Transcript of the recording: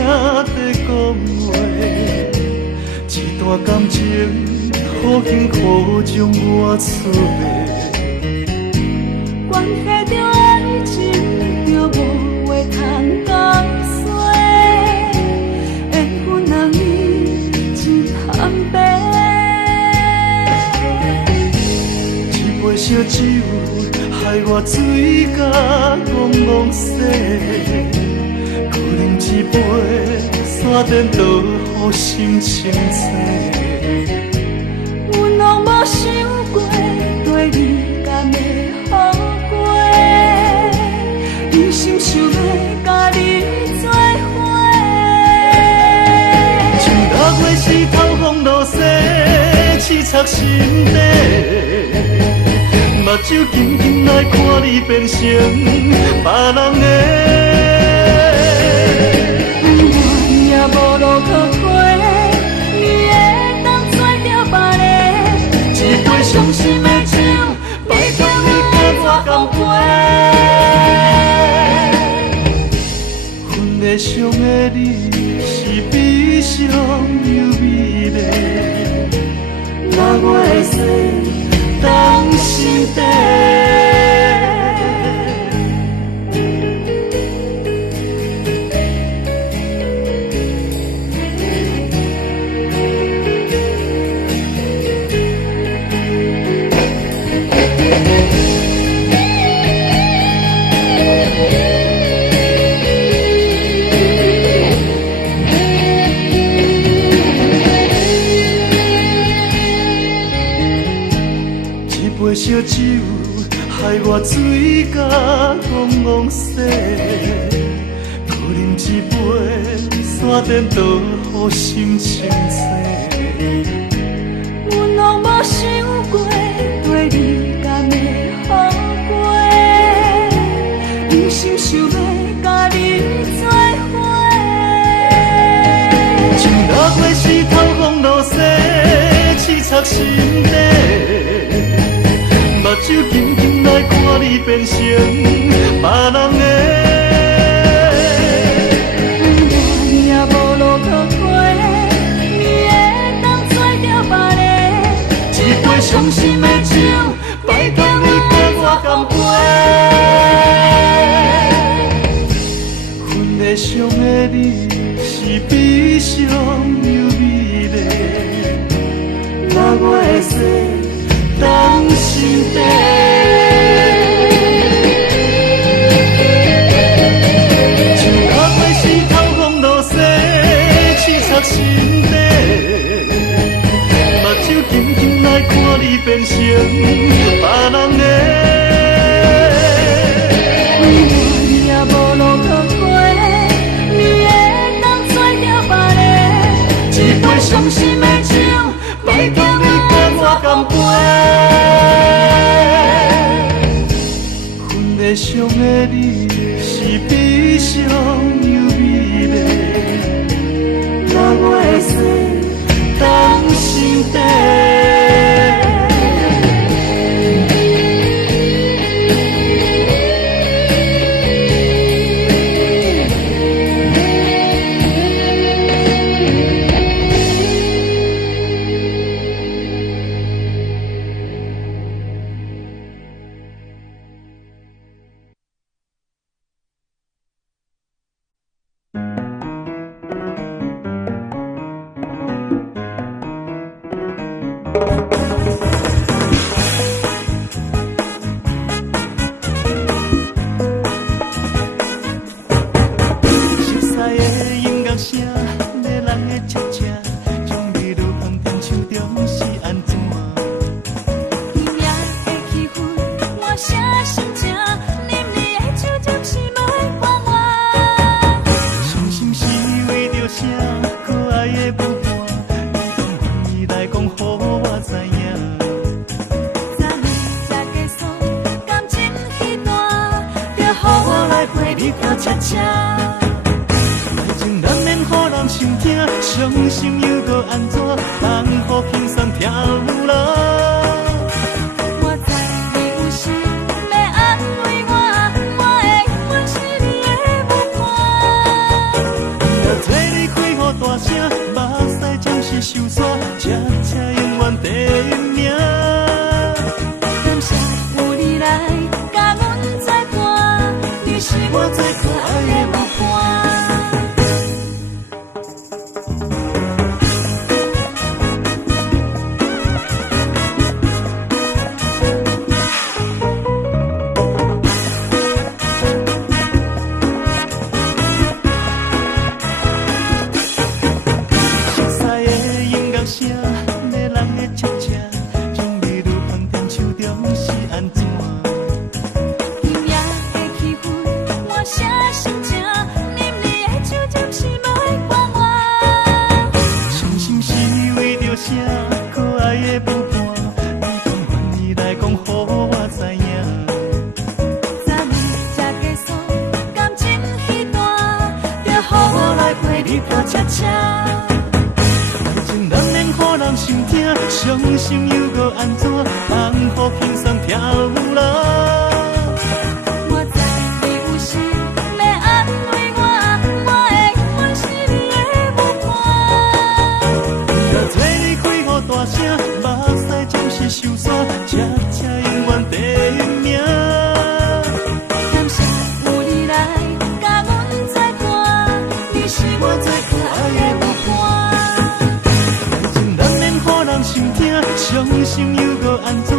在讲话，一段感情好幸苦将我出卖。关系着爱情，就无话通讲说，缘分人伊一滩白。一杯烧酒，害我醉甲戆戆洗。搁饮一杯，山顶倒予心清静。阮拢无想过，对你敢会后悔？一心想要甲你做伙。像六月时透风落雪，刺插心底。目睭紧紧来看你变成别人的。也无路可退，你会当做着别个，一杯伤心的酒，要叫你敢怎甘陪？阮的伤的你是比上又美丽，若我会使当心底。烧酒，害我醉甲戆戆洗。搁饮一杯，山顶倒予心清静。阮拢无想过，对你敢会后悔？一心想要甲你做伙。像六月时透风落雪，刺插心底。目睭紧紧来看你变成别人的。也无路可退，你会当做着别个，一杯伤心的酒，要叫你敢怎甘陪？阮的伤的你是比上又美丽，若我会使当心底。像六月时透风落雪，刺插心底。目睭紧紧来看你变成别人的。也无路可退，你会当做着别个，一杯伤心的酒，要叫你敢怎甘陪？阮的伤的你是比上又美丽，若我会使当心底。伤心又搁安怎？人好轻松跳舞咯。我知你有心要安慰我，我会永远是你的舞伴。大声，目屎暂时收煞，车车永远第一名。感谢有你来甲阮作伴，你是我最可爱的舞伴。伤心又搁安怎？放乎轻松跳舞啦！我知你有心要安慰我，我会永远是你的舞伴。要做你开乎大声，目屎暂时收煞，车车永远第一名。感谢有你来甲阮作伴，你是我最可爱的舞伴。感情难免予人心痛，伤心又搁安怎？